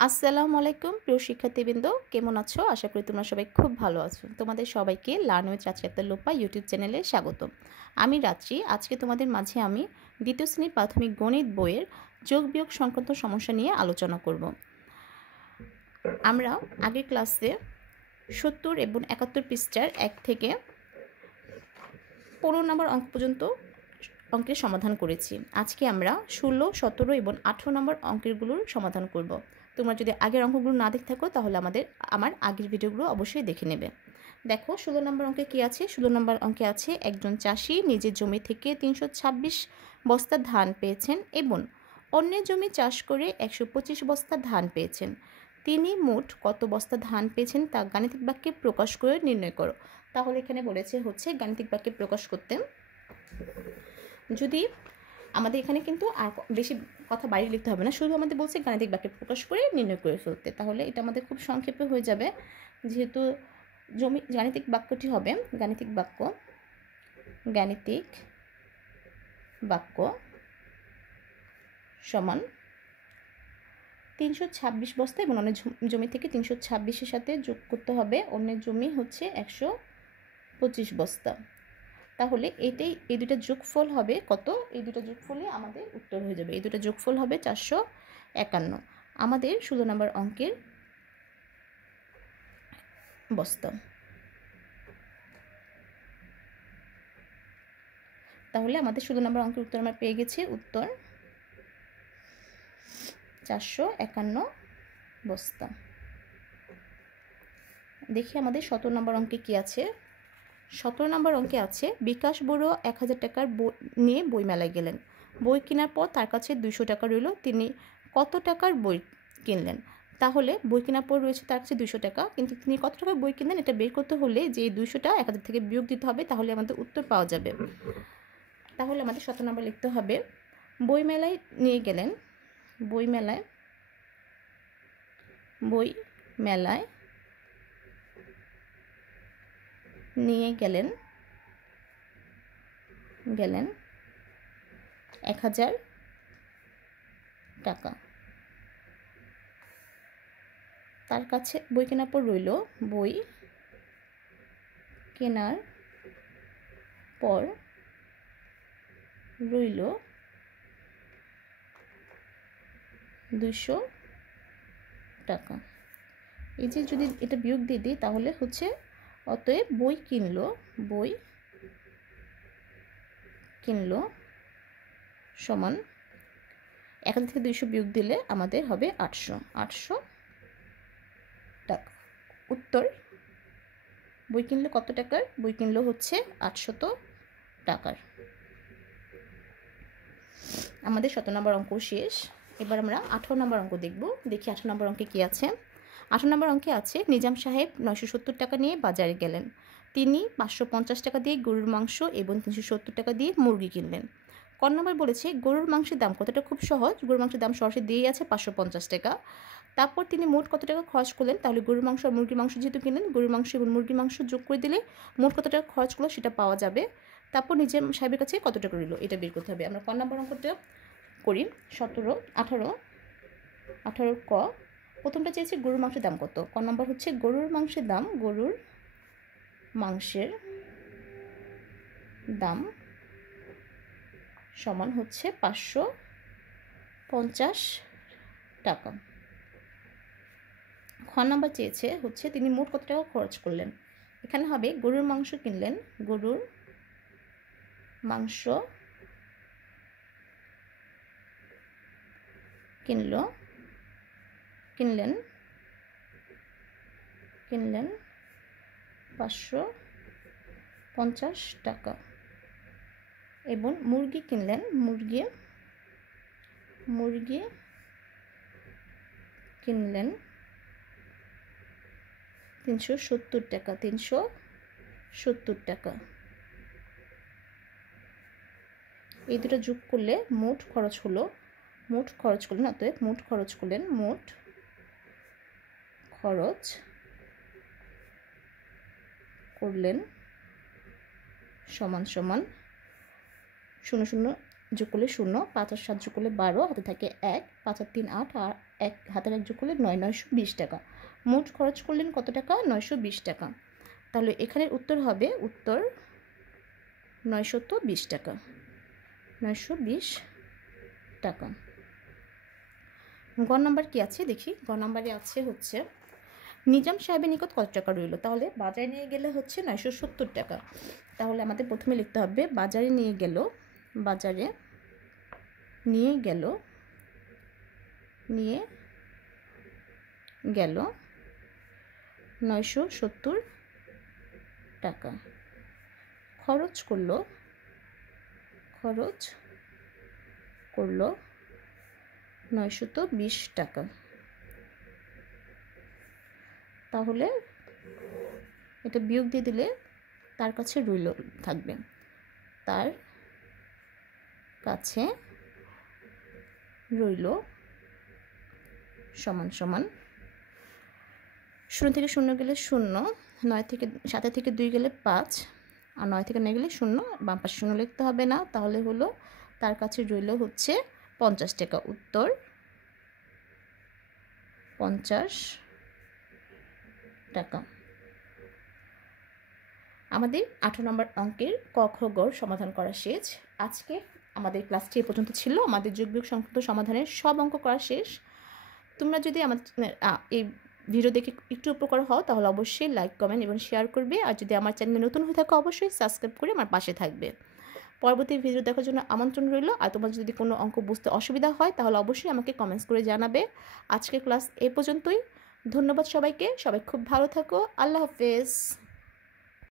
আসসালামু আলাইকুম প্রিয় শিক্ষার্থীবৃন্দ, কেমন আছো? আশা করি তোমরা সবাই খুব ভালো আছো। তোমাদের সবাইকে লার্ন উইথ রাত্রি আক্তার লোপা ইউটিউব চ্যানেলে স্বাগতম। আমি রাত্রি। আজকে তোমাদের মাঝে আমি দ্বিতীয় শ্রেণীর প্রাথমিক গণিত বইয়ের যোগ বিয়োগ সংক্রান্ত সমস্যা নিয়ে আলোচনা করব। আমরা আগের ক্লাসে 70 এবং 71 পৃষ্ঠার 1 থেকে 15 নম্বর অঙ্ক পর্যন্ত অঙ্কের সমাধান করেছি। আজকে আমরা 16, 17 এবং 18 নম্বর অঙ্কেরগুলোর সমাধান করব। তোমরা যদি আগের অঙ্কগুলো না দেখে থাকো তাহলে আমার আগের ভিডিওগুলো অবশ্যই দেখে নেবে। দেখো 16 নম্বর অঙ্কে কী আছে। 16 নম্বর অঙ্কে আছে একজন চাষি নিজের জমি থেকে 326 বস্তা ধান পেয়েছেন এবং অন্যের জমি চাষ করে 125 বস্তা ধান পেয়েছেন। তিনি মোট কত বস্তা ধান পেয়েছেন তা গাণিতিক বাক্যে প্রকাশ করে নির্ণয় করো। তাহলে এখানে বলেছে গাণিতিক বাক্যে প্রকাশ করতে। যদি আমাদের এখানে কিন্তু আর বেশি কথা বাইরে লিখতে হবে না, শুধু আমাদের বলছে গাণিতিক বাক্যে প্রকাশ করে নির্ণয় করে ফেলতে। তাহলে এটা আমাদের খুব সংক্ষেপে হয়ে যাবে, যেহেতু গাণিতিক বাক্যটি হবে গাণিতিক বাক্য সমান 326 বস্তা এবং অন্যের জমি থেকে 326-এর সাথে যোগ করতে হবে অন্যের জমি 125 বস্তা। তাহলে এই দুটো যোগফল হবে কত? এই দুটো যোগফলে আমাদের উত্তর হয়ে যাবে। এই দুটো যোগফল হবে 451 আমাদের 16 নম্বর অঙ্কের বস্তা। তাহলে আমাদের 16 নম্বর অঙ্কের উত্তর আমরা পেয়ে গেছি। উত্তর 451 বস্তা। দেখি আমাদের 17 নম্বর অঙ্কে কি আছে। 17 নম্বর অঙ্কে আছে বিকাশ বড়ুয়া 1000 টাকার নিয়ে বইমেলায় গেলেন। বই কেনার পর তার কাছে 200 টাকা রইল। তিনি কত টাকার বই কিনলেন? তাহলে বই কেনার পর রয়েছে তার কাছে 200 টাকা, কিন্তু তিনি কত টাকার বই কিনলেন এটা বের করতে হলে যে 200টা 1000 থেকে বিয়োগ দিতে হবে, তাহলে আমাদের উত্তর পাওয়া যাবে। তাহলে আমাদের 17 নম্বর লিখতে হবে বইমেলায় নিয়ে গেলেন। বইমেলায় নিয়ে গেলেন 1000 টাকা। তার কাছে বই কেনার পর রইল 200 টাকা। এই যে যদি এটা বিয়োগ দিয়ে দিই তাহলে অতএব বই কিনলো সমান 1000 থেকে 200 বিয়োগ দিলে আমাদের হবে 800 টাকা। উত্তর বই কিনলো কত টাকার? বই কিনলো 800 টাকার। আমাদের 17 নম্বর অঙ্ক শেষ। এবার আমরা 18 নম্বর অঙ্ক দেখব। দেখি 18 নম্বর অঙ্কে কি আছে। 18 নম্বর অঙ্কে আছে নিজাম সাহেব 970 টাকা নিয়ে বাজারে গেলেন। তিনি 550 টাকা দিয়ে গরুর মাংস এবং 370 টাকা দিয়ে মুরগি কিনলেন। ক নম্বর বলেছে গরুর মাংসের দাম কতটা? খুব সহজ, গরুর মাংসের দাম সরাসরি দিয়েই আছে 550 টাকা। তারপর তিনি মোট কত টাকা খরচ করলেন? তাহলে গরুর মাংস আর মুরগির মাংস যেহেতু কিনলেন, গরুর মাংস এবং মুরগির মাংস যোগ করে দিলে মোট কত টাকা খরচ করলো সেটা পাওয়া যাবে। তারপর নিজাম সাহেবের কাছে কত টাকা রইল এটা বের করতে হবে। আমরা ক নম্বর অঙ্কটা করি। 18 ক। প্রথমটা চেয়েছে গরুর মাংসের দাম কত। ক নম্বর গরুর মাংসের দাম সমান 550 টাকা। খ নম্বর চেয়েছে তিনি মোট কত টাকা খরচ করলেন। এখানে হবে গরুর মাংস কিনলেন কিনলেন 550 টাকা এবং মুরগি কিনলেন 370 টাকা। এই দুটো যোগ করলে মোট খরচ করলেন। অতএব মোট খরচ করলেন সমান 0 0 যোগ করলে 0, 5 আর 7 যোগ করলে 12, হাতে থাকে 1, 5 আর 3 8, আর এক হাতের এক যোগ করলে 9,920 টাকা। মোট খরচ করলেন কত টাকা? 920 টাকা। তাহলে এখানের উত্তর হবে উত্তর 920 টাকা। 920 টাকা। গ নাম্বার কি আছে দেখি। গ নাম্বারে আছে হচ্ছে নিজাম সাহেবের নিকট কত টাকা রইল। তাহলে বাজারে নিয়ে গেলে হচ্ছে 970 টাকা। তাহলে আমাদের প্রথমে লিখতে হবে বাজারে নিয়ে গেল, বাজারে নিয়ে গেল, নিয়ে গেল 970 টাকা। খরচ করলো, খরচ করলো 920 টাকা। তাহলে এটা বিয়োগ দিয়ে দিলে তার কাছে রইল থাকবে, তার কাছে রইল সমান সমান 0 থেকে 0 গেলে 0, 9 থেকে 7 থেকে 2 গেলে 5, আর 9 থেকে 9 গেলে 0, বাম পাশে 0 লিখতে হবে না। তাহলে হলো তার কাছে রইল হচ্ছে 50 টাকা। উত্তর 50 টাকা। আমাদের 18 নম্বর অঙ্কের ক খ গ সমাধান করা শেষ। আজকে আমাদের ক্লাসটি এ পর্যন্ত ছিল। আমাদের যোগ বিয়োগ সংক্রান্ত সমাধানের সব অঙ্ক করা শেষ। তোমরা যদি আমাদের এই ভিডিও দেখে একটু উপকার হও তাহলে অবশ্যই লাইক, কমেন্ট এবং শেয়ার করবে। আর যদি আমার চ্যানেলে নতুন হয়ে থাকো অবশ্যই সাবস্ক্রাইব করে আমার পাশে থাকবে। পরবর্তী ভিডিও দেখার জন্য আমন্ত্রণ রইল। আর তোমার যদি কোনো অঙ্ক বুঝতে অসুবিধা হয় তাহলে অবশ্যই আমাকে কমেন্টস করে জানাবে। আজকের ক্লাস এ পর্যন্তই। ধন্যবাদ সবাইকে। সবাই খুব ভালো থাকো। আল্লাহ হাফেজ।